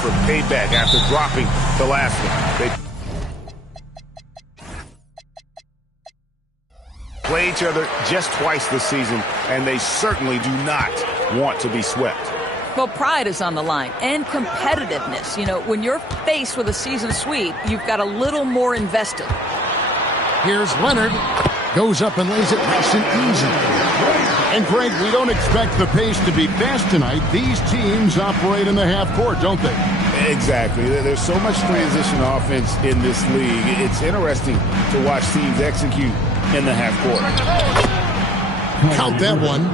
for payback after dropping the last one. They play each other just twice this season, and they certainly do not want to be swept. Well, pride is on the line, and competitiveness. You know, when you're faced with a season sweep, you've got a little more invested. Here's Leonard. Goes up and lays it nice and easy. And, Craig, we don't expect the pace to be fast tonight. These teams operate in the half court, don't they? Exactly. There's so much transition offense in this league. It's interesting to watch teams execute in the half court. Count that one.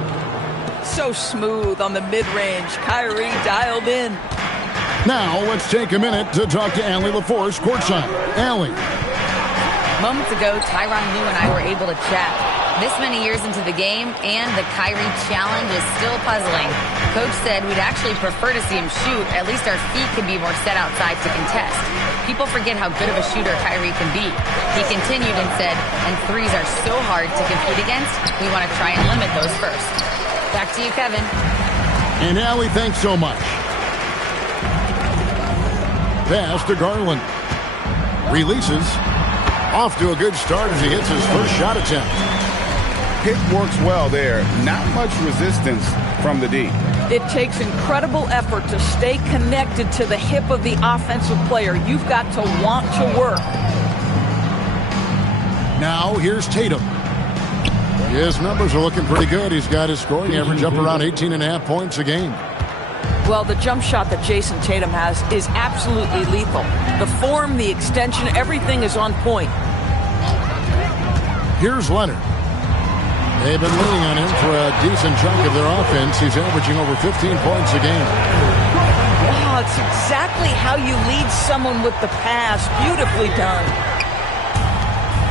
So smooth on the mid-range. Kyrie dialed in. Now let's take a minute to talk to Allie LaForce courtside. Allie. Moments ago, Tyronn Lue and I were able to chat. This many years into the game, and the Kyrie challenge is still puzzling. Coach said we'd actually prefer to see him shoot. At least our feet could be more set outside to contest. People forget how good of a shooter Kyrie can be. He continued and said, and threes are so hard to compete against, we want to try and limit those first. Back to you, Kevin. And Allie, thanks so much. Pass to Garland. Releases. Off to a good start as he hits his first shot attempt. Pick works well there. Not much resistance from the D. It takes incredible effort to stay connected to the hip of the offensive player. You've got to want to work. Now here's Tatum. His numbers are looking pretty good. He's got his scoring average up around 18.5 points a game. Well, the jump shot that Jason Tatum has is absolutely lethal. The form, the extension, everything is on point. Here's Leonard. They've been leaning on him for a decent chunk of their offense. He's averaging over 15 points a game. Wow, it's exactly how you lead someone with the pass. Beautifully done.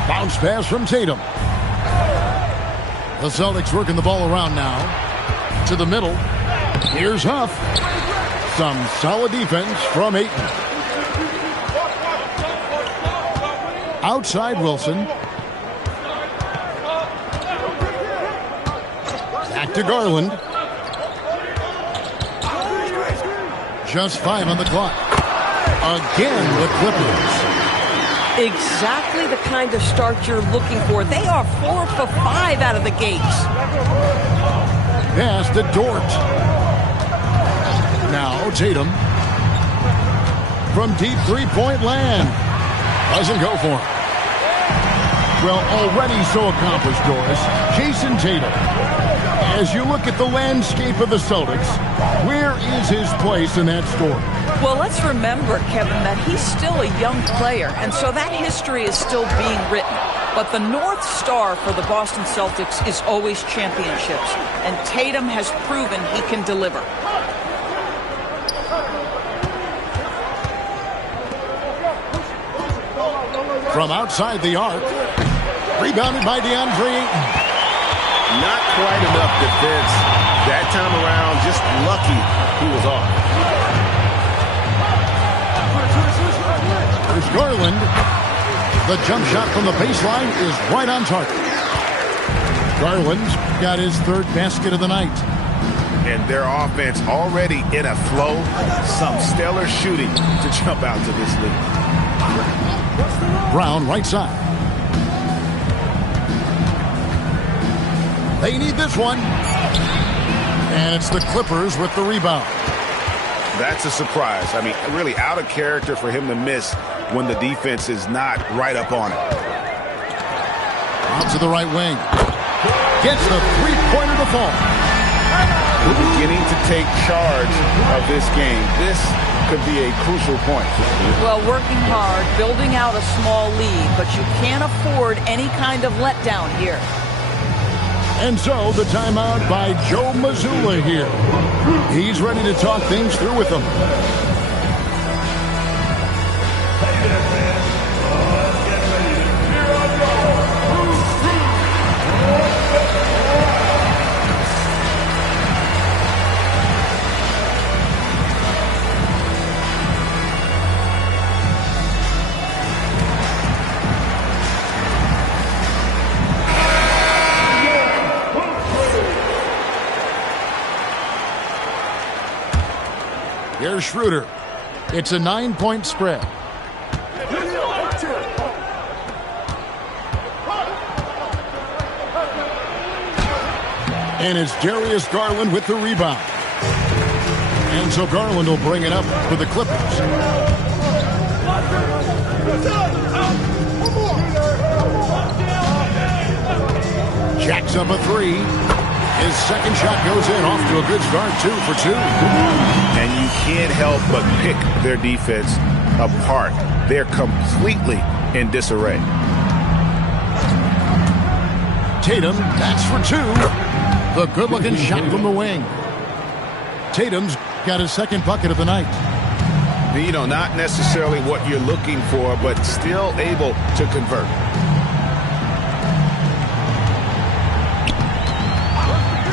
Bounce pass from Tatum. The Celtics working the ball around now. To the middle. Here's Huff. Some solid defense from Ayton. Outside Wilson. Back to Garland. Just 5 on the clock. Again, the Clippers. Exactly the kind of start you're looking for. They are 4 for 5 out of the gates. Pass to Dort. Now Tatum. From deep three-point land. Doesn't go for him. Well, already so accomplished, Doris. Jason Tatum. As you look at the landscape of the Celtics, where is his place in that story? Well, let's remember, Kevin, that he's still a young player, and so that history is still being written. But the North Star for the Boston Celtics is always championships, and Tatum has proven he can deliver. From outside the arc, rebounded by DeAndre Ayton. Not quite enough defense. That time around, just lucky he was off. There's Garland. The jump shot from the baseline is right on target. Garland's got his third basket of the night. And their offense already in a flow. Some stellar shooting to jump out to this lead. Brown right side. They need this one. And it's the Clippers with the rebound. That's a surprise. I mean, really out of character for him to miss when the defense is not right up on it. Out to the right wing. Gets the three-pointer to fall. We're beginning to take charge of this game. This could be a crucial point. Well, working hard, building out a small lead, but you can't afford any kind of letdown here. And so the timeout by Joe Mazzulla here. He's ready to talk things through with them. Here's Schroeder. It's a 9-point spread. And it's Darius Garland with the rebound. And so Garland will bring it up for the Clippers. Jacks up a three. His second shot goes in, off to a good start, 2 for 2. And you can't help but pick their defense apart. They're completely in disarray. Tatum, that's for 2. The good-looking shot from the wing. Tatum's got his second bucket of the night. You know, not necessarily what you're looking for, but still able to convert.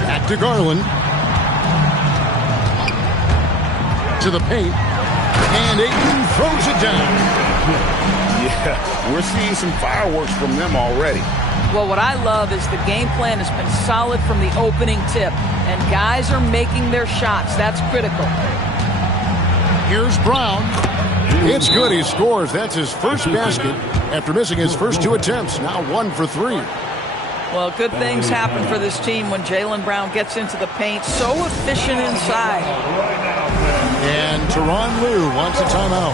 Back to Garland. To the paint. And Ayton throws it down. Yeah, we're seeing some fireworks from them already. Well, what I love is the game plan has been solid from the opening tip, and guys are making their shots. That's critical. Here's Brown. It's good. He scores. That's his first basket after missing his first 2 attempts. Now 1 for 3. Well, good things happen for this team when Jaylen Brown gets into the paint. So efficient inside. And Tyronn Lue wants a timeout.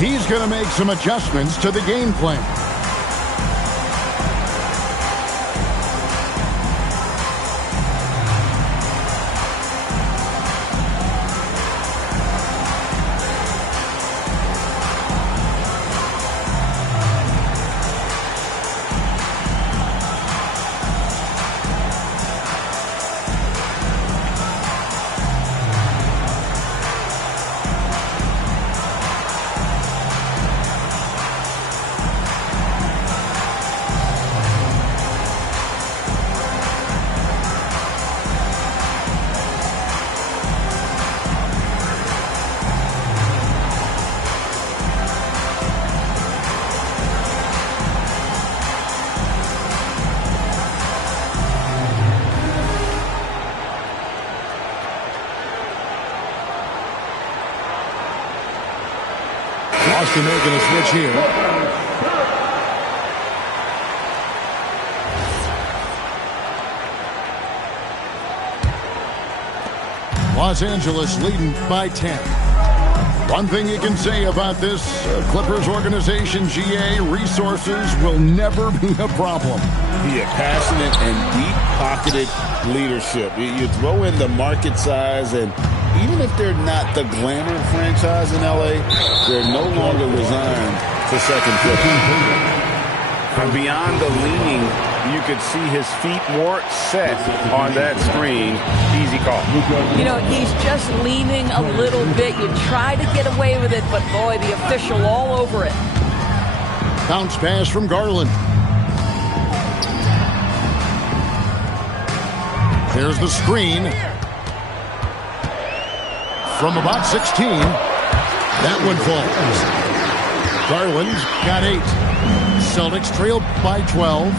He's going to make some adjustments to the game plan. Boston making a switch here. Los Angeles leading by 10. One thing you can say about this Clippers organization, GA, resources will never be a problem. Yeah, passionate and deep-pocketed leadership. You throw in the market size, and even if they're not the glamour franchise in L.A., they're no longer resigned to second fiddle. And beyond the leaning, you could see his feet more set on that screen. Easy call. You know, he's just leaning a little bit. You try to get away with it, but boy, the official all over it. Bounce pass from Garland. There's the screen. From about 16. That one falls. Garland's got 8. Celtics trailed by 12.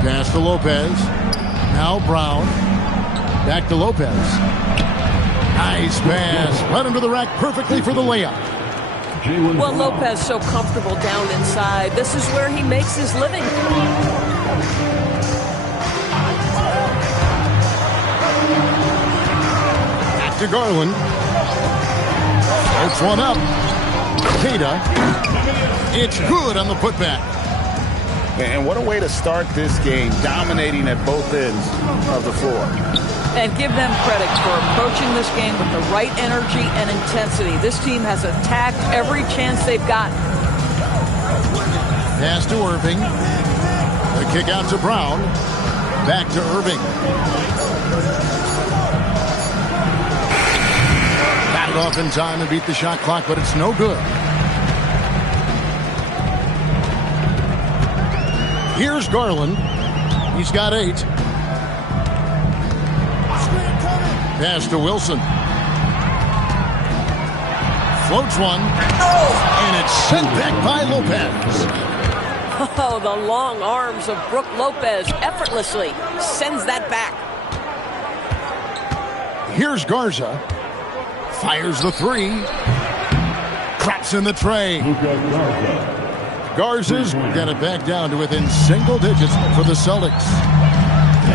Pass to Lopez. Now Brown. Back to Lopez. Nice pass. Right under the rack perfectly for the layup. Well, Lopez so comfortable down inside. This is where he makes his living. Back to Garland. Floats one up. Queta. It's good on the putback. And what a way to start this game, dominating at both ends of the floor. And give them credit for approaching this game with the right energy and intensity. This team has attacked every chance they've gotten. Pass to Irving. The kick out to Brown. Back to Irving. Got it off in time and beat the shot clock, but it's no good. Here's Garland. He's got 8. Pass to Wilson. Floats one. And it's sent back by Lopez. Oh, the long arms of Brook Lopez effortlessly sends that back. Here's Garza. Fires the three. Traps in the tray. Garza's got it back down to within single digits for the Celtics.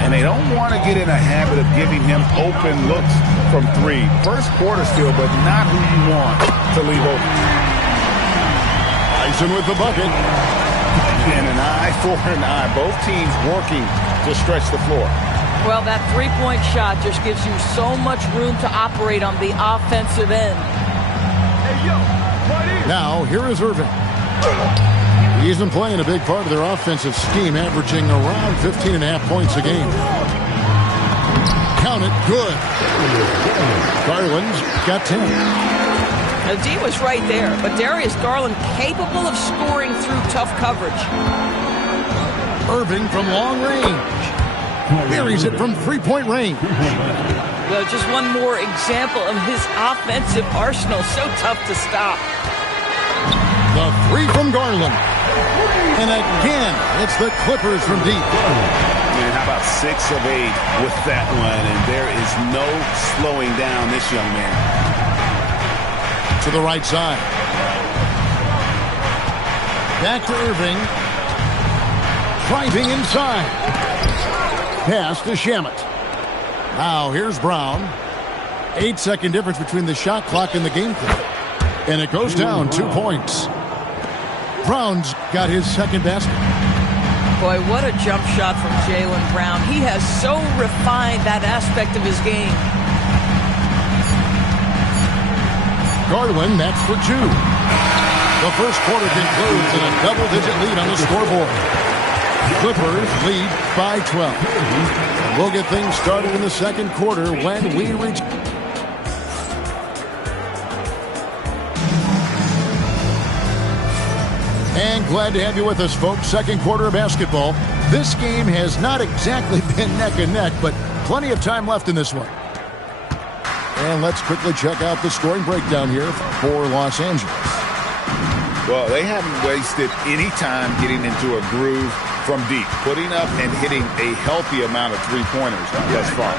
And they don't want to get in a habit of giving him open looks from three. First quarter still, but not who you want to leave open. Tyson with the bucket. And an eye for an eye. Both teams working to stretch the floor. Well, that three-point shot just gives you so much room to operate on the offensive end. Now, here is Irving. He's been playing a big part of their offensive scheme, averaging around 15.5 points a game. Count it, good. Garland's got 10. The D was right there, but Darius Garland capable of scoring through tough coverage. Irving from long range. Buries it from three-point range. Well, just one more example of his offensive arsenal. So tough to stop. The three from Garland. And again, it's the Clippers from deep. Man, how about 6 of 8 with that one? And there is no slowing down this young man. To the right side. Back to Irving. Driving inside. Pass to Shamet. Now here's Brown. 8-second difference between the shot clock and the game clock. And it goes down 2 points. Brown's got his second basket. Boy, what a jump shot from Jaylen Brown. He has so refined that aspect of his game. Garland, that's for 2. The first quarter concludes in a double-digit lead on the scoreboard. Clippers lead by 12. We'll get things started in the second quarter when we reach... And glad to have you with us, folks. Second quarter of basketball. This game has not exactly been neck and neck, but plenty of time left in this one. And let's quickly check out the scoring breakdown here for Los Angeles. Well, they haven't wasted any time getting into a groove from deep, putting up and hitting a healthy amount of three-pointers thus far.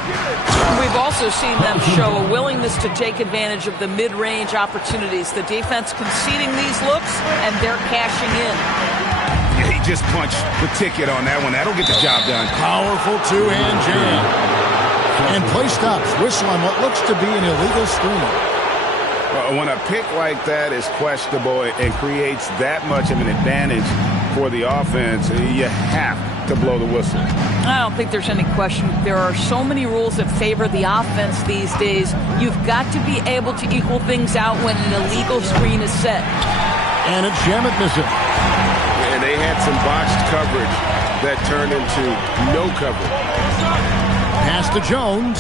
We've also seen them show a willingness to take advantage of the mid-range opportunities. The defense conceding these looks, and they're cashing in. Yeah, he just punched the ticket on that one. That'll get the job done. Powerful two-hand jam. And play stops. Whistle on what looks to be an illegal screen. When a pick like that is questionable and creates that much of an advantage for the offense, you have to blow the whistle. I don't think there's any question. There are so many rules that favor the offense these days. You've got to be able to equal things out when an illegal screen is set. And it's Shamet missing. And they had some botched coverage that turned into no coverage. Pass to Jones.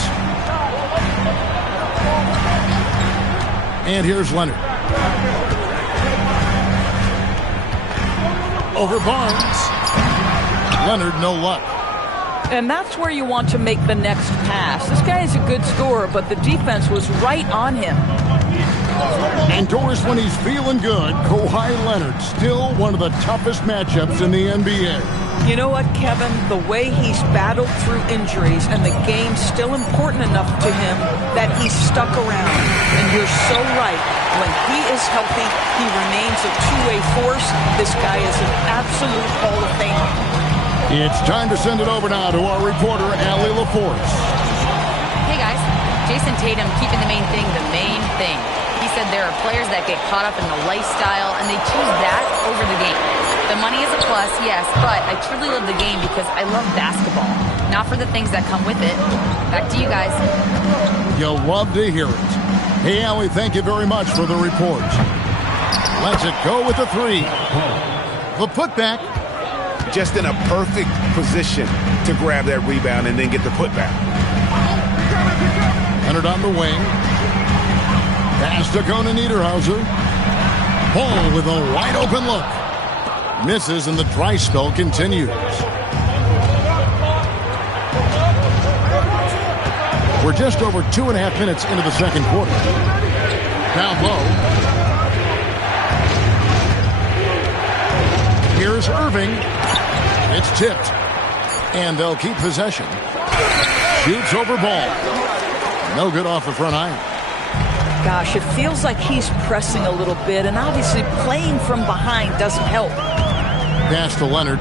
And here's Leonard. Over Barnes. Leonard, no luck. And that's where you want to make the next pass. This guy is a good scorer, but the defense was right on him. And Doris, when he's feeling good, Kawhi Leonard, still one of the toughest matchups in the NBA. You know what, Kevin? The way he's battled through injuries and the game's still important enough to him that he's stuck around. And you're so right. When he is healthy, he remains a two-way force. This guy is an absolute Hall of Famer. It's time to send it over now to our reporter, Allie LaForce. Hey, guys. Jason Tatum keeping the main thing the main thing. He said there are players that get caught up in the lifestyle, and they choose that over the game. The money is a plus, yes, but I truly love the game because I love basketball, not for the things that come with it. Back to you guys. You'll love to hear it. Hey, Allie, thank you very much for the report. Let's it go with the three. The putback. Just in a perfect position to grab that rebound and then get the putback. Leonard on the wing. Pass to Conan Niederhauser. Ball with a wide open look. Misses and the dry spell continues. We're just over 2.5 minutes into the second quarter. Down low. Here's Irving. It's tipped. And they'll keep possession. Shoots over ball. No good off the front iron. Gosh, it feels like he's pressing a little bit, and obviously playing from behind doesn't help. Pass to Leonard.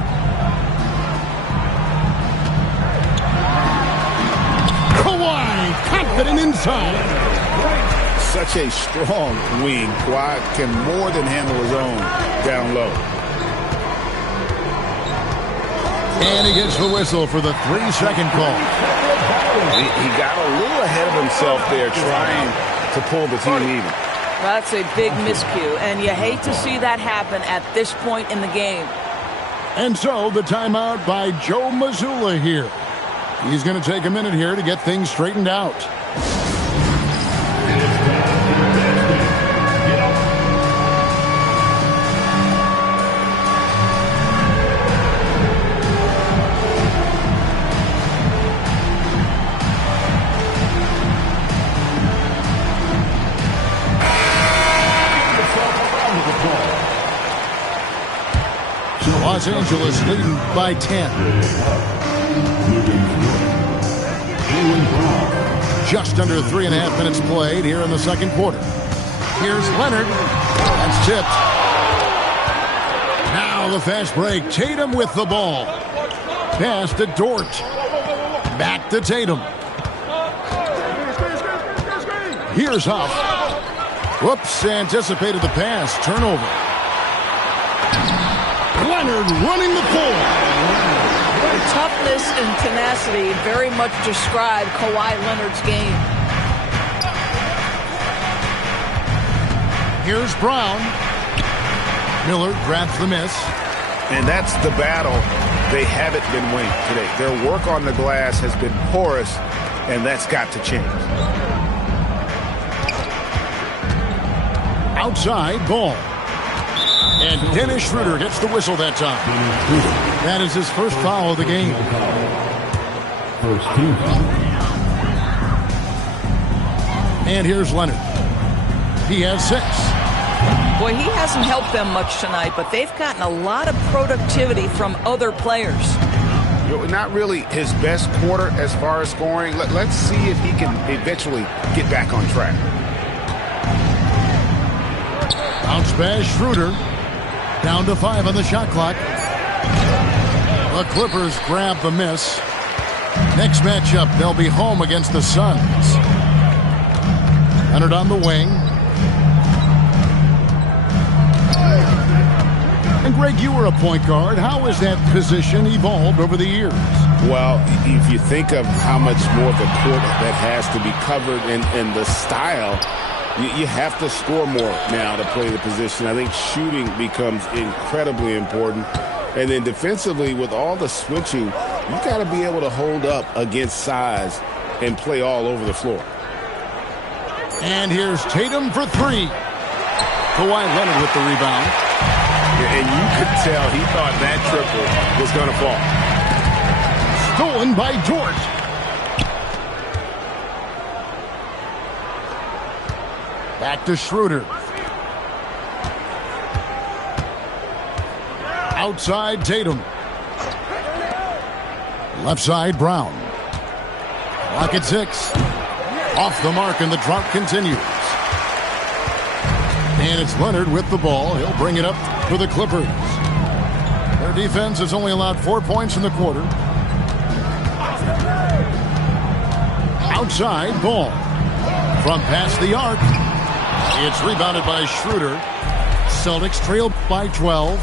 Kawhi, confident inside. Such a strong wing. Kawhi can more than handle his own down low. And he gets the whistle for the 3-second call. He got a little ahead of himself there trying to pull the team even. That's a big miscue, and you hate to see that happen at this point in the game. And so the timeout by Joe Mazzulla here. He's going to take a minute here to get things straightened out. Los Angeles leading by 10. Just under 3.5 minutes played here in the second quarter. Here's Leonard. That's tipped. Now the fast break. Tatum with the ball. Pass to Dort. Back to Tatum. Here's Huff. Whoops, anticipated the pass. Turnover. Leonard running the floor. Toughness and tenacity very much describe Kawhi Leonard's game. Here's Brown. Miller grabs the miss. And that's the battle they haven't been winning today. Their work on the glass has been porous, and that's got to change. Outside ball. And Dennis Schroeder gets the whistle that time. That is his first foul of the game. First team foul. And here's Leonard. He has 6. Boy, he hasn't helped them much tonight, but they've gotten a lot of productivity from other players. Not really his best quarter as far as scoring. Let's see if he can eventually get back on track. Bounce pass, Schroeder. Down to 5 on the shot clock. The Clippers grab the miss. Next matchup, they'll be home against the Suns. Leonard on the wing. And Greg, you were a point guard. How has that position evolved over the years? Well, if you think of how much more of a court that has to be covered and the style, you have to score more now to play the position. I think shooting becomes incredibly important. And then defensively, with all the switching, you got to be able to hold up against size and play all over the floor. And here's Tatum for 3. Kawhi Leonard with the rebound. And you could tell he thought that triple was going to fall. Stolen by Dort. Back to Schroeder. Outside Tatum. Left side Brown. Clock at 6. Off the mark and the drought continues. And it's Leonard with the ball. He'll bring it up for the Clippers. Their defense has only allowed 4 points in the quarter. Outside ball. From past the arc. It's rebounded by Schroeder. Celtics trail by 12.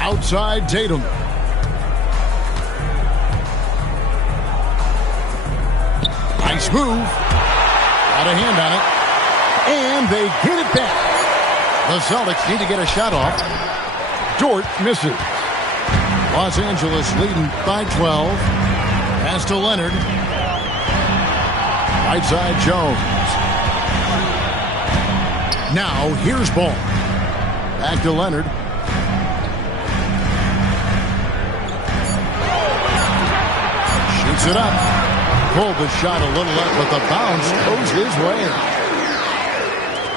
Outside Tatum. Nice move. Got a hand on it. And they get it back. The Celtics need to get a shot off. Dort misses. Los Angeles leading by 12. Pass to Leonard. Right side Jones. Now here's ball. Back to Leonard. Shoots it up. Pulled the shot a little up, but the bounce goes his way.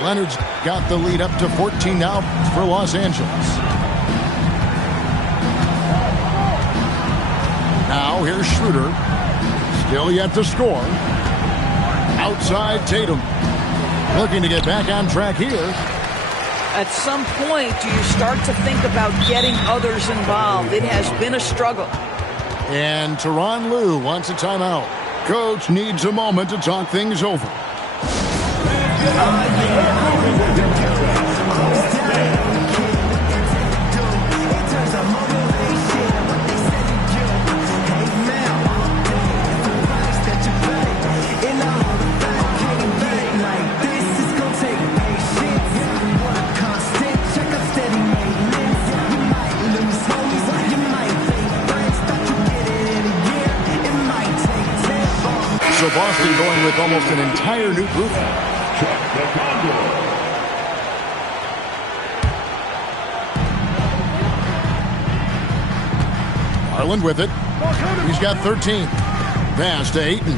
Leonard's got the lead up to 14 now for Los Angeles. Now here's Schroeder. Still yet to score. Outside Tatum. Looking to get back on track here. At some point, do you start to think about getting others involved? It has been a struggle. And Tyronn Lue wants a timeout. Coach needs a moment to talk things over. So Boston going with almost an entire new group. Garland with it. He's got 13. Pass to Ayton.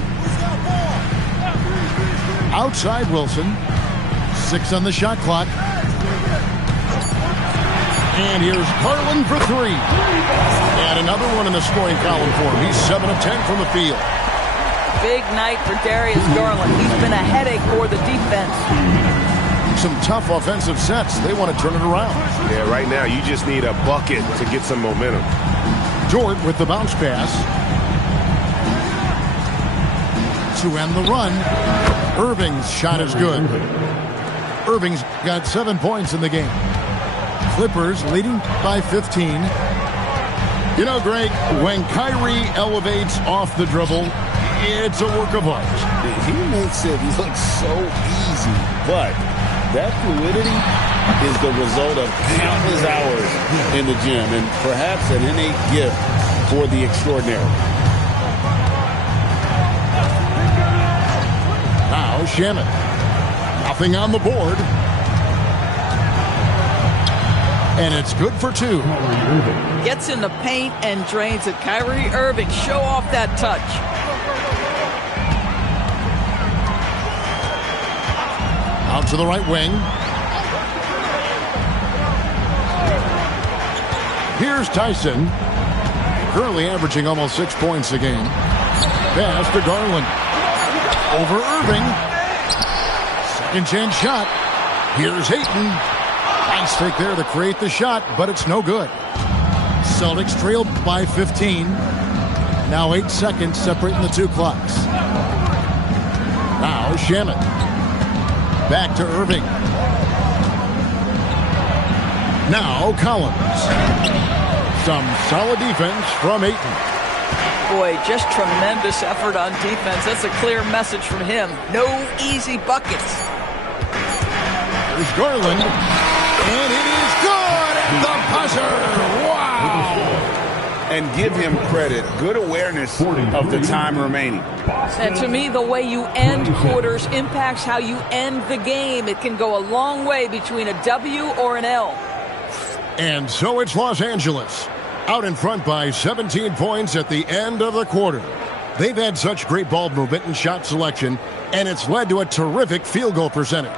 Outside Wilson. 6 on the shot clock. And here's Garland for 3. And another one in the scoring column for him. He's 7 of 10 from the field. Big night for Darius Garland. He's been a headache for the defense. Some tough offensive sets. They want to turn it around. Yeah, right now you just need a bucket to get some momentum. Jordan with the bounce pass. To end the run. Irving's shot is good. Irving's got 7 points in the game. Clippers leading by 15. You know, Greg, when Kyrie elevates off the dribble, it's a work of art. He makes it look so easy, but that fluidity is the result of countless hours in the gym and perhaps an innate gift for the extraordinary. Now Shamet. Nothing on the board. And it's good for 2. Gets in the paint and drains it. Kyrie Irving, show off that touch. Out to the right wing. Here's Tyson. Currently averaging almost 6 points a game. Pass to Garland. Over Irving. Second chance shot. Here's Ayton. Nice fake there to create the shot, but it's no good. Celtics trailed by 15. Now 8 seconds separating the 2 clocks. Now Shamet. Back to Irving. Now Collins. Some solid defense from Ayton. Boy, just tremendous effort on defense. That's a clear message from him. No easy buckets. There's Garland. And it is good at the buzzer. Wow. And give him credit. Good awareness of the time remaining. And to me, the way you end quarters impacts how you end the game. It can go a long way between a W or an L. And so it's Los Angeles. Out in front by 17 points at the end of the quarter. They've had such great ball movement and shot selection, and it's led to a terrific field goal percentage.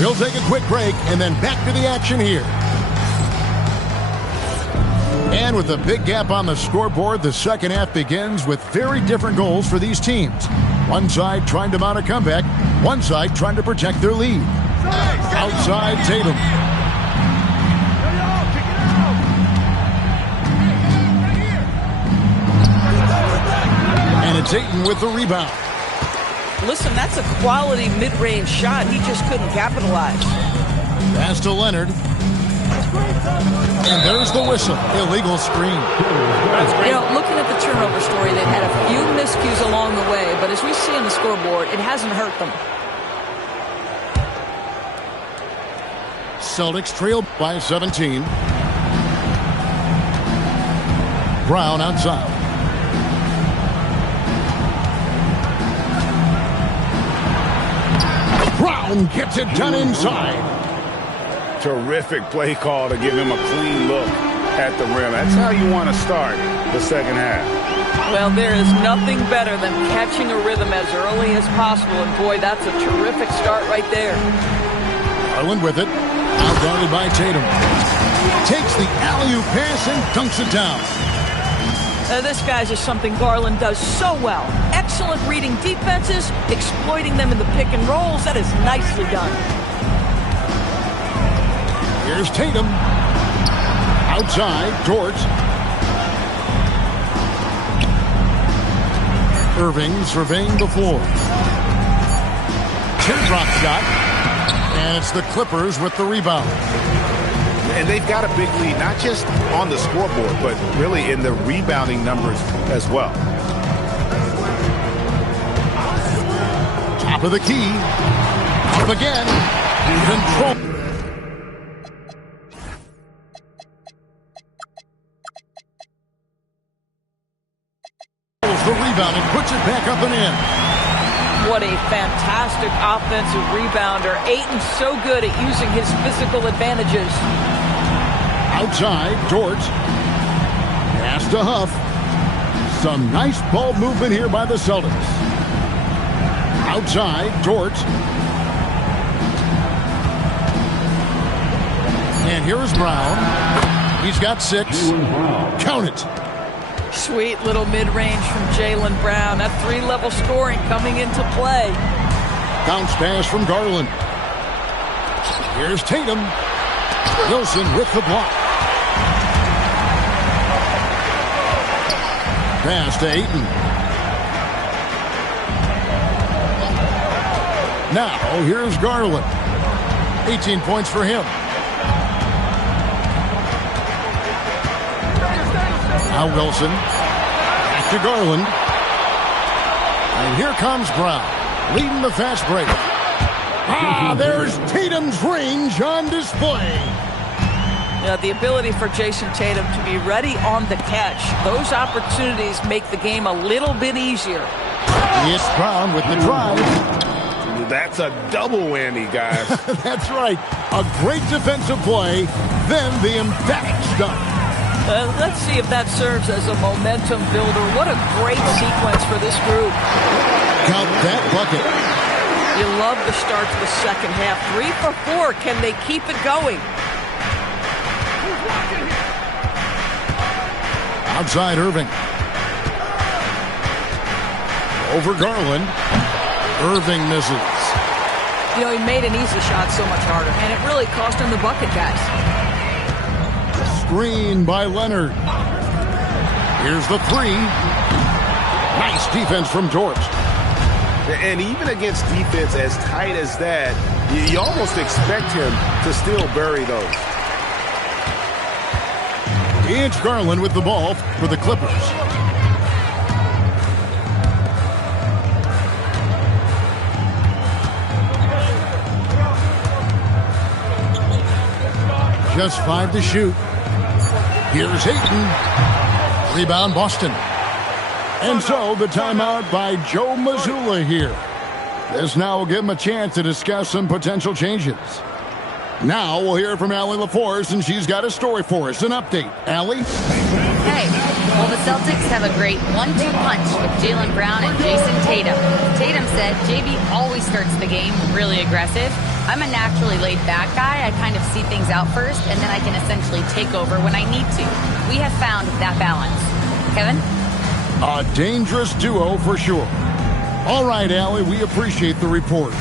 We'll take a quick break and then back to the action here. And with a big gap on the scoreboard, the second half begins with very different goals for these teams. One side trying to mount a comeback, one side trying to protect their lead. Outside Tatum. And it's Ayton with the rebound. Listen, that's a quality mid-range shot. He just couldn't capitalize. Pass to Leonard. And there's the whistle. Illegal screen. You know, looking at the turnover story, they've had a few miscues along the way, but as we see on the scoreboard, it hasn't hurt them. Celtics trailed by 17. Brown outside. Brown gets it done inside. Terrific play call to give him a clean look at the rim. That's how you want to start the second half. Well, there is nothing better than catching a rhythm as early as possible, and boy, that's a terrific start right there. Garland with it. Outguarded by Tatum. Takes the alley-oop pass and dunks it down. This guy's just something Garland does so well. Excellent reading defenses, exploiting them in the pick and rolls. That is nicely done. Here's Tatum. Outside, Dort. Irving surveying the floor. Teardrop shot. And it's the Clippers with the rebound. And they've got a big lead, not just on the scoreboard, but really in the rebounding numbers as well. Top of the key. Up again. Control. The rebound and puts it back up and in. What a fantastic offensive rebounder. Ayton's so good at using his physical advantages. Outside, Dort. Pass to Huff. Some nice ball movement here by the Celtics. Outside, Dort. And here's Brown. He's got 6. Count it. Sweet little mid-range from Jaylen Brown. That 3-level scoring coming into play. Bounce pass from Garland. Here's Tatum. Wilson with the block. Pass to Ayton. Now, here's Garland. 18 points for him. Now Wilson. Back to Garland. And here comes Brown. Leading the fast break. There's Tatum's range on display. Yeah, the ability for Jason Tatum to be ready on the catch. Those opportunities make the game a little bit easier. It's Brown with the drive. That's a double whammy, guys. That's right. A great defensive play, then the emphatic stuff. Let's see if that serves as a momentum builder. What a great sequence for this group. Count that bucket. You love the start to the second half. 3 for 4. Can they keep it going? Outside Irving. Over Garland. Irving misses. You know, he made an easy shot so much harder, and it really cost him the bucket, guys. Screen by Leonard. Here's the 3. Nice defense from Dort. And even against defense as tight as that, you almost expect him to still bury those. It's Garland with the ball for the Clippers. Just 5 to shoot. Here's Ayton. Rebound Boston. And so the timeout by Joe Mazzulla here. This now will give him a chance to discuss some potential changes. Now we'll hear from Allie LaForce, and she's got a story for us. An update. Allie? Hey, well, the Celtics have a great 1-2 punch with Jaylen Brown and Jason Tatum. Tatum said JB always starts the game really aggressive. I'm a naturally laid-back guy. I kind of see things out first, and then I can essentially take over when I need to. We have found that balance. Kevin? A dangerous duo for sure. All right, Allie, we appreciate the report.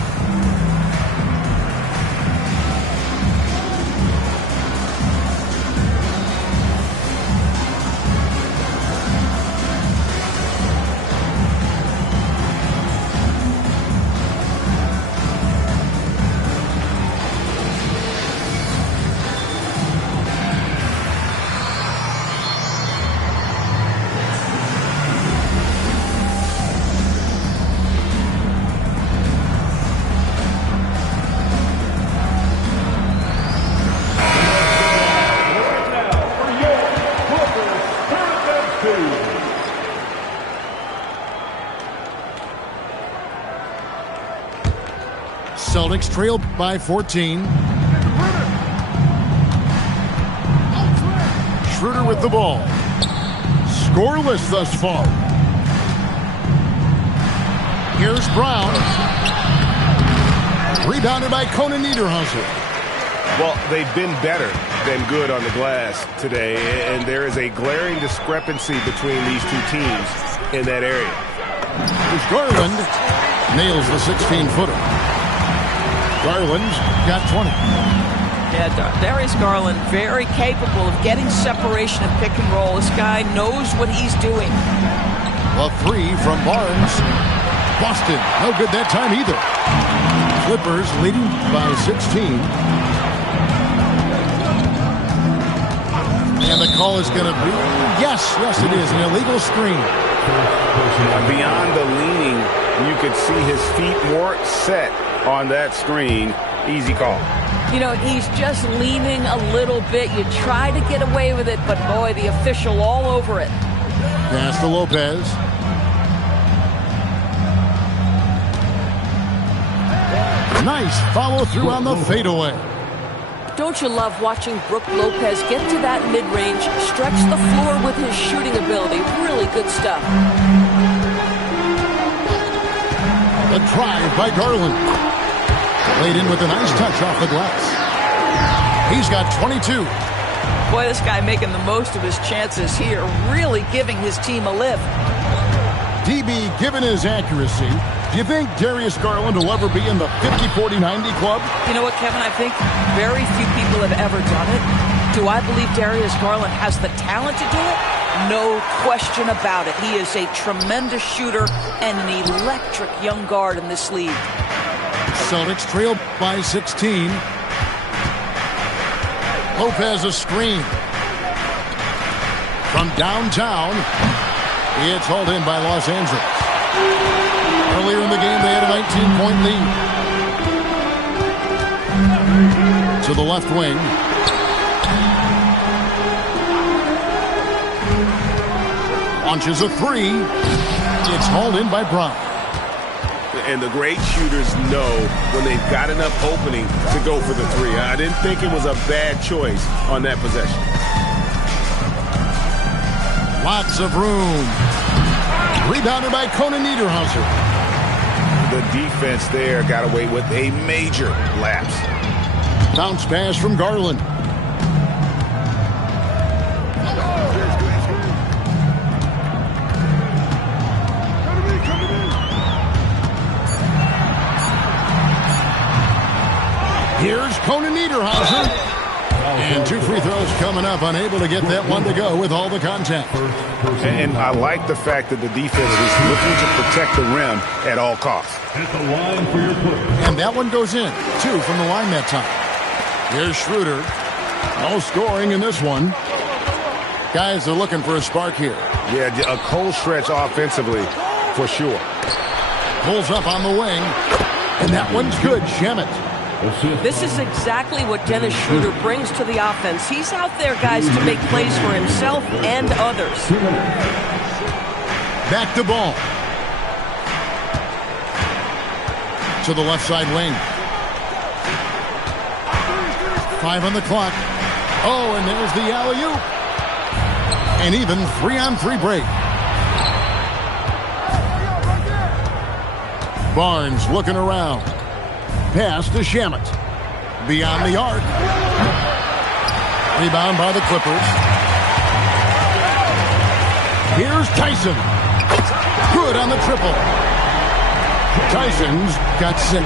Celtics trailed by 14. Schroeder with the ball. Scoreless thus far. Here's Brown. Rebounded by Conan Niederhauser. Well, they've been better than good on the glass today, and there is a glaring discrepancy between these two teams in that area. Here's Garland. Nails the 16-footer. Garland's got 20. Yeah, Darius Garland, very capable of getting separation and pick and roll. This guy knows what he's doing. A three from Barnes. Boston, no good that time either. Clippers leading by 16. And the call is going to be, yes, it is, an illegal screen. Beyond the leaning, you could see his feet more set on that screen. Easy call. You know, he's just leaning a little bit. You try to get away with it, but boy, the official all over it. Pass to Lopez. Nice follow through on the fadeaway. Don't you love watching Brook Lopez get to that mid-range, stretch the floor with his shooting ability? Really good stuff. The drive by Garland. Laid in with a nice touch off the glass. He's got 22. Boy, this guy making the most of his chances here, really giving his team a lift. DB, given his accuracy, do you think Darius Garland will ever be in the 50-40-90 club? You know what, Kevin? I think very few people have ever done it. Do I believe Darius Garland has the talent to do it? No question about it. He is a tremendous shooter and an electric young guard in this league. Celtics trail by 16. Lopez a screen. From downtown, it's hauled in by Los Angeles. Earlier in the game, they had a 19-point lead. To the left wing. Launches a three. It's hauled in by Brown. And the great shooters know when they've got enough opening to go for the three. I didn't think it was a bad choice on that possession. Lots of room. Rebounded by Conan Niederhauser. The defense there got away with a major lapse. Bounce pass from Garland. Here's Conan Niederhauser. And two free throws coming up, unable to get that one to go with all the contact. And I like the fact that the defense is looking to protect the rim at all costs. And that one goes in. Two from the line that time. Here's Schroeder. No scoring in this one. Guys are looking for a spark here. Yeah, a cold stretch offensively for sure. Pulls up on the wing. And that one's good. Shamet. This is exactly what Dennis Schroeder brings to the offense. He's out there, guys, to make plays for himself and others. Back to ball. To the left side wing. 5 on the clock. Oh, and there's the alley-oop. And even 3-on-3 break. Barnes looking around. Pass to Shamet. Beyond the arc. Rebound by the Clippers. Here's Tyson. Good on the triple. Tyson's got 6.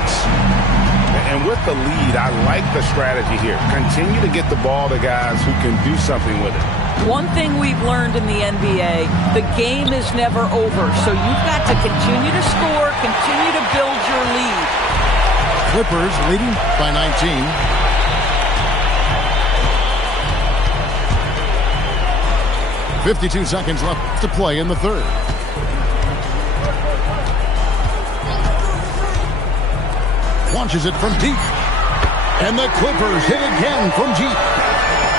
And with the lead, I like the strategy here. Continue to get the ball to guys who can do something with it. One thing we've learned in the NBA, the game is never over. So you've got to continue to score, continue to build your lead. Clippers leading by 19. .52 seconds left to play in the third. Launches it from deep. And the Clippers hit again from deep.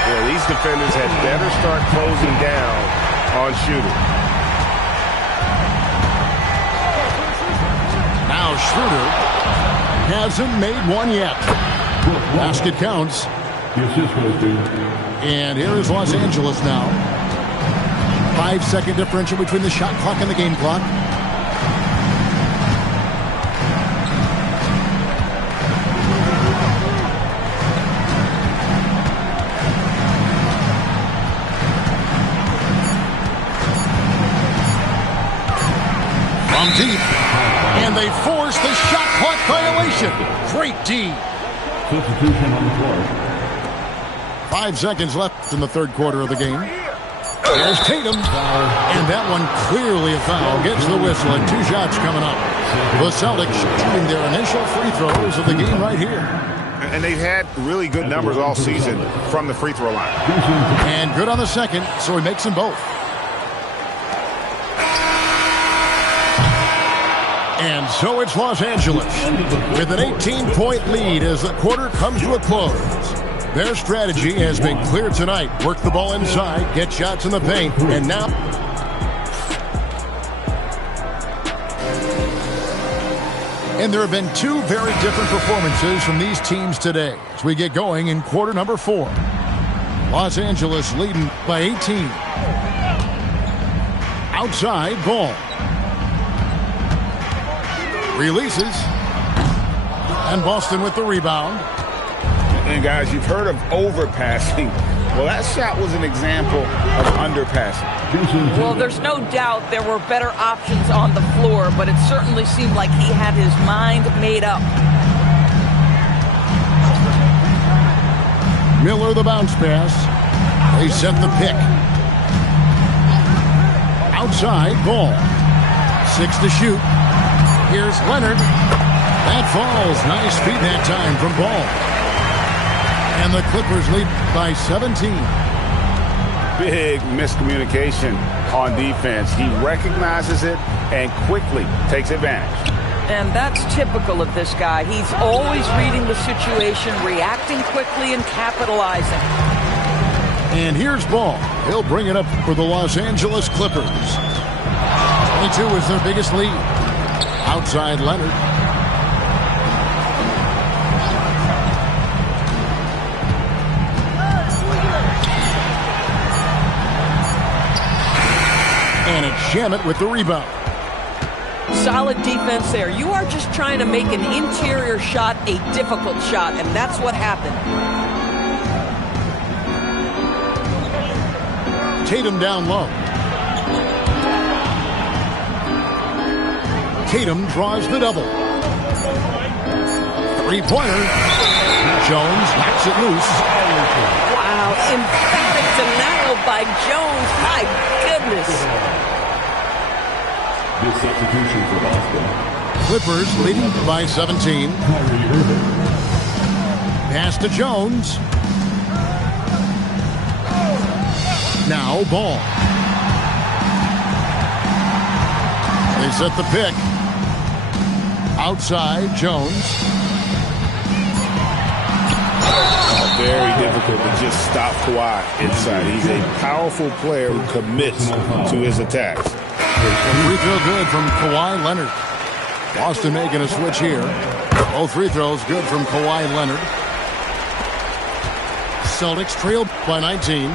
Yeah, these defenders had better start closing down on shooting. Now Schroeder hasn't made one yet. Basket counts. And here is Los Angeles now. 5-second differential between the shot clock and the game clock. From deep. And they force the Violation. Great D. Substitution on the floor. 5 seconds left in the third quarter of the game. There's Tatum. And that one clearly a foul. Gets the whistle and 2 shots coming up. The Celtics shooting their initial free throws of the game right here. And they've had really good numbers all season from the free throw line. And good on the second, so he makes them both. And so it's Los Angeles with an 18-point lead as the quarter comes to a close. Their strategy has been clear tonight. Work the ball inside, get shots in the paint, and now... And there have been 2 very different performances from these teams today as we get going in quarter number 4. Los Angeles leading by 18. Outside ball. Releases. And Boston with the rebound. And guys, you've heard of overpassing. Well, that shot was an example of underpassing. Well, there's no doubt there were better options on the floor, but it certainly seemed like he had his mind made up. Miller the bounce pass. They set the pick. Outside ball. 6 to shoot. Here's Leonard. That falls. Nice feed that time from Ball. And the Clippers lead by 17. Big miscommunication on defense. He recognizes it and quickly takes advantage. And that's typical of this guy. He's always reading the situation, reacting quickly, and capitalizing. And here's Ball. He'll bring it up for the Los Angeles Clippers. 22 is their biggest lead. Outside Leonard. And it's Shamet with the rebound. Solid defense there. You are just trying to make an interior shot a difficult shot, and that's what happened. Tatum down low. Tatum draws the double. 3-pointer. Jones knocks it loose. Wow, emphatic denial by Jones. My goodness. This substitution for Boston. Clippers leading by 17. Pass to Jones. Now Ball. They set the pick. Outside Jones. Very difficult to just stop Kawhi inside. He's a powerful player who commits to his attacks. Free throw good from Kawhi Leonard. Boston making a switch here. Both free throws good from Kawhi Leonard. Celtics trail by 19.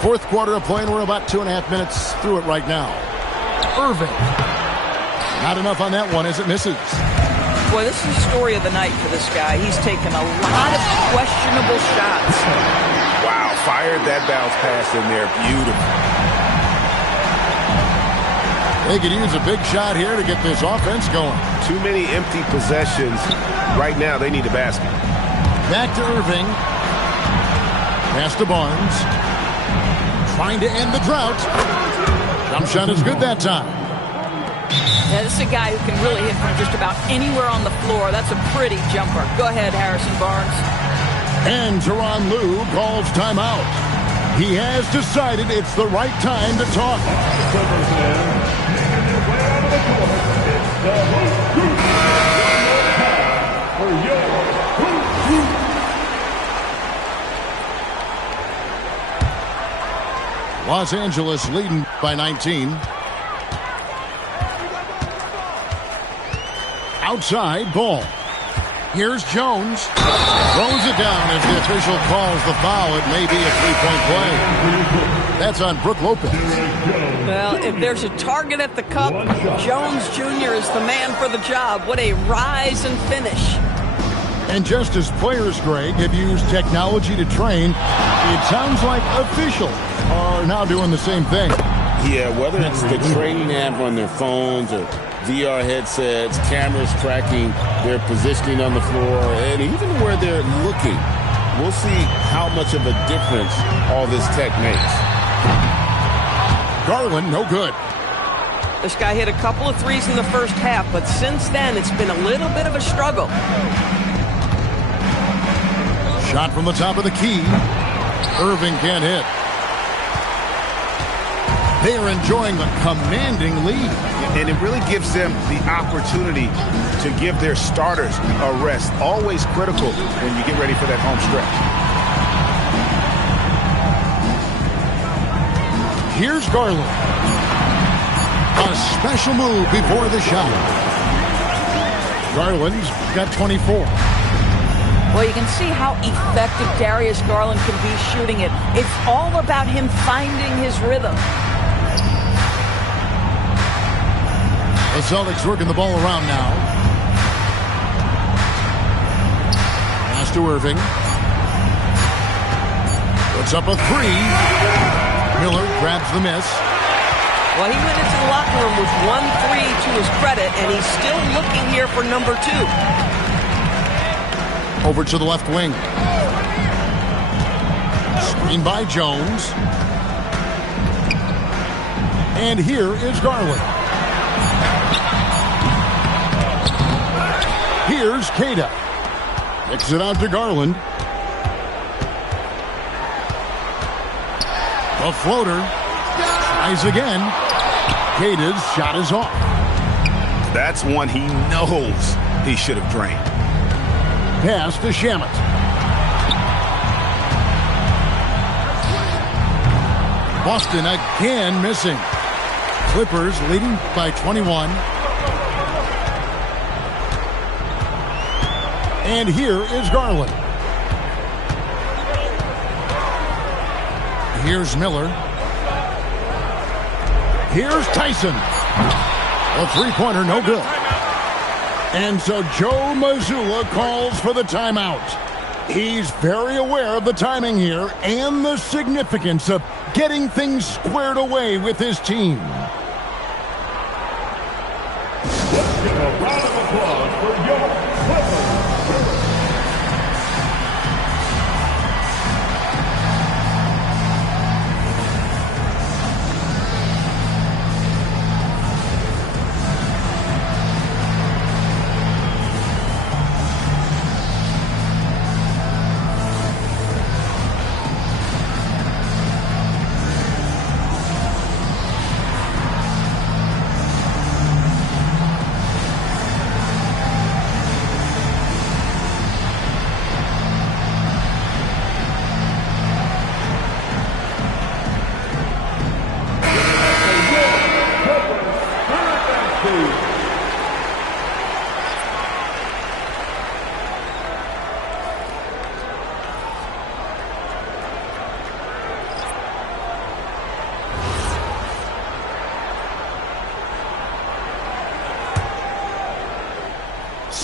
Fourth quarter of play, and we're about 2.5 minutes through it right now. Irving. Not enough on that one as it misses. Boy, this is the story of the night for this guy. He's taken a lot of questionable shots. Wow, fired that bounce pass in there. Beautiful. They could use a big shot here to get this offense going. Too many empty possessions. Right now, they need a basket. Back to Irving. Pass to Barnes. Trying to end the drought. Jump shot is good that time. Yeah, this is a guy who can really hit from just about anywhere on the floor. That's a pretty jumper. Go ahead, Harrison Barnes. And Tyronn Lue calls timeout. He has decided it's the right time to talk. Los Angeles leading by 19. Outside ball. Here's Jones. Throws it down as the official calls the foul. It may be a three-point play. That's on Brook Lopez. Well, if there's a target at the cup, Jones Jr. is the man for the job. What a rise and finish. And just as players, Greg, have used technology to train, it sounds like officials are now doing the same thing. Yeah, whether it's the training app on their phones or VR headsets, cameras tracking their positioning on the floor, and even where they're looking, we'll see how much of a difference all this tech makes. Garland, no good. This guy hit a couple of threes in the first half, but since then it's been a little bit of a struggle. Shot from the top of the key. Irving can't hit. They are enjoying the commanding lead. And it really gives them the opportunity to give their starters a rest. Always critical when you get ready for that home stretch. Here's Garland. A special move before the shot. Garland's got 24. Well, you can see how effective Darius Garland can be shooting it. It's all about him finding his rhythm. The Celtics working the ball around now. Pass to Irving. Puts up a three. Miller grabs the miss. Well, he went into the locker room with 1-3 to his credit, and he's still looking here for number 2. Over to the left wing. Screen by Jones. And here is Garland. Here's Queta. Kicks it out to Garland. A floater. Tries again. Queta's shot is off. That's one he knows he should have drained. Pass to Shamet. Boston again missing. Clippers leading by 21. And here is Garland. Here's Miller. Here's Tyson. A three-pointer, no good. And so Joe Mazzulla calls for the timeout. He's very aware of the timing here and the significance of getting things squared away with his team. Let's give a round of applause for your Clippers.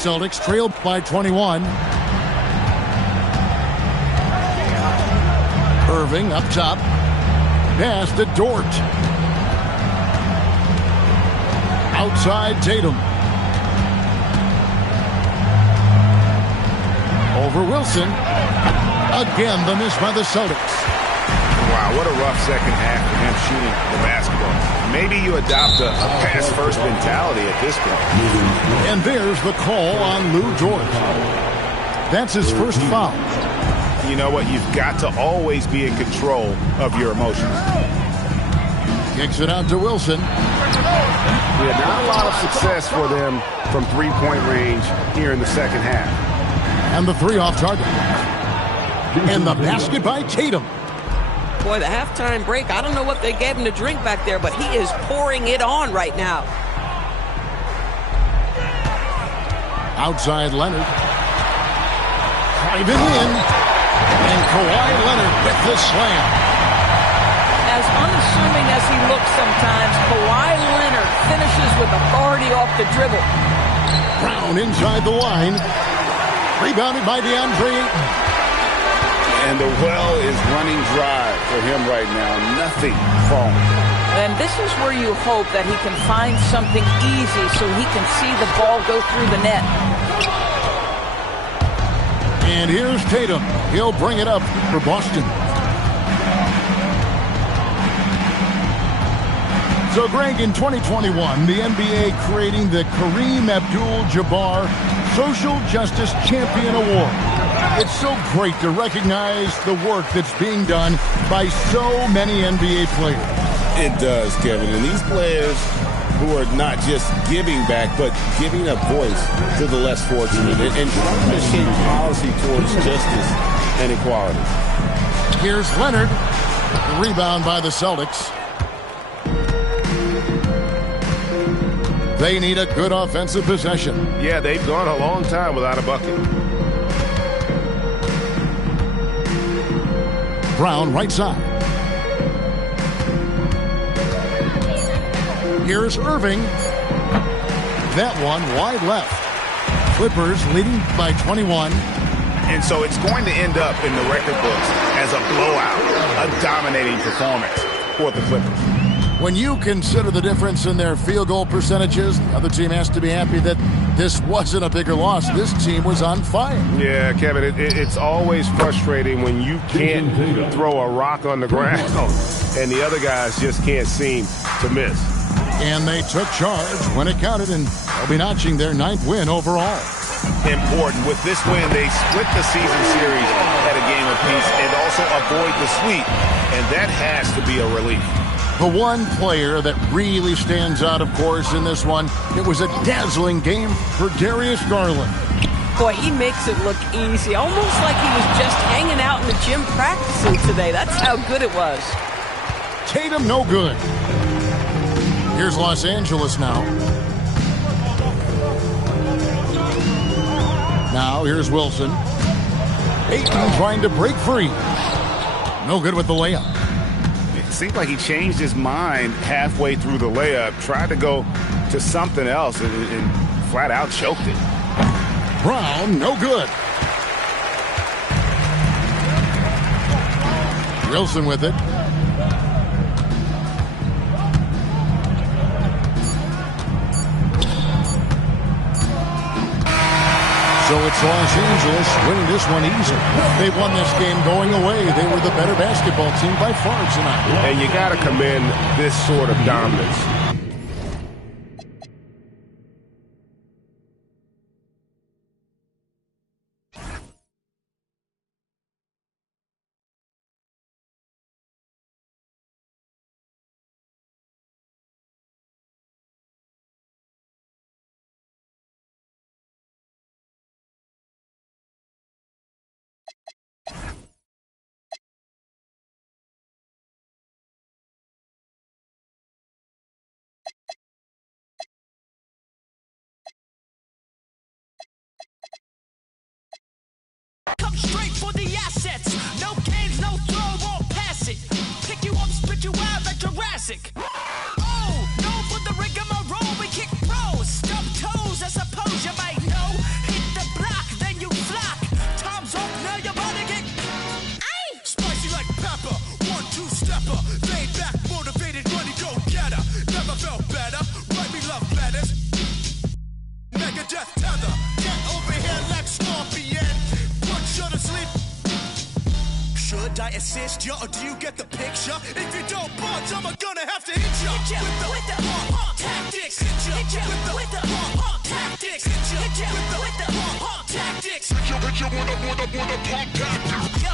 Celtics trailed by 21. Irving up top. Pass to Dort. Outside Tatum. Over Wilson. Again, the miss by the Celtics. Wow, what a rough second half for him shooting the basketball. Maybe you adopt a pass-first mentality at this point. And there's the call on Lou Dort. That's his first foul. You know what? You've got to always be in control of your emotions. Kicks it out to Wilson. Yeah, not a lot of success for them from three-point range here in the second half. And the three off target. And the basket by Tatum. Boy, the halftime break, I don't know what they gave him to drink back there, but he is pouring it on right now. Outside Leonard. Driving in. And Kawhi Leonard with the slam. As unassuming as he looks sometimes, Kawhi Leonard finishes with authority off the dribble. Brown inside the line. Rebounded by DeAndre Ayton. And the well is running dry for him right now. Nothing falling. And this is where you hope that he can find something easy so he can see the ball go through the net. And here's Tatum. He'll bring it up for Boston. So, Greg, in 2021, the NBA creating the Kareem Abdul-Jabbar Social Justice Champion Award. It's so great to recognize the work that's being done by so many NBA players. It does, Kevin. And these players who are not just giving back, but giving a voice to the less fortunate and trying to shape policy towards justice and equality. Here's Leonard. The rebound by the Celtics. They need a good offensive possession. Yeah, they've gone a long time without a bucket. Brown, right side. Here's Irving. That one wide left. Clippers leading by 21. And so it's going to end up in the record books as a blowout, a dominating performance for the Clippers. When you consider the difference in their field goal percentages, the other team has to be happy that this wasn't a bigger loss. This team was on fire. Yeah, Kevin, it's always frustrating when you can't throw a rock on the ground and the other guys just can't seem to miss. And they took charge when it counted, and they'll be notching their 9th win overall. Important. With this win, they split the season series at a game apiece and also avoid the sweep, and that has to be a relief. The one player that really stands out, of course, in this one, it was a dazzling game for Darius Garland. Boy, he makes it look easy, almost like he was just hanging out in the gym practicing today. That's how good it was. Tatum, no good. Here's Los Angeles now. Now, here's Wilson. Ayton trying to break free. No good with the layup. It seemed like he changed his mind halfway through the layup, tried to go to something else, and flat out choked it. Brown, no good. Wilson with it. So it's Los Angeles winning this one easy. They won this game going away. They were the better basketball team by far tonight. And you got to commend this sort of dominance. Come straight for the assets. No games, no throw, won't pass it. Pick you up, spit you out like Jurassic. Oh, no for the rigmarole, we kick pros. Stub toes, I suppose you might know. Hit the block, then you flock. Time's up, now your body get... Aye! Spicy like pepper, 1-2-stepper. Laid back, motivated, money go-getter. Never felt better, write me love letters. Megadeth tether, get over here, let's Scorpion. Shut to sleep. Should I assist you or do you get the picture? If you don't budge, I'm gonna have to hit you with the tactics. Hit you with the tactics. Hit you with the tactics. Hit you with the pump tactics.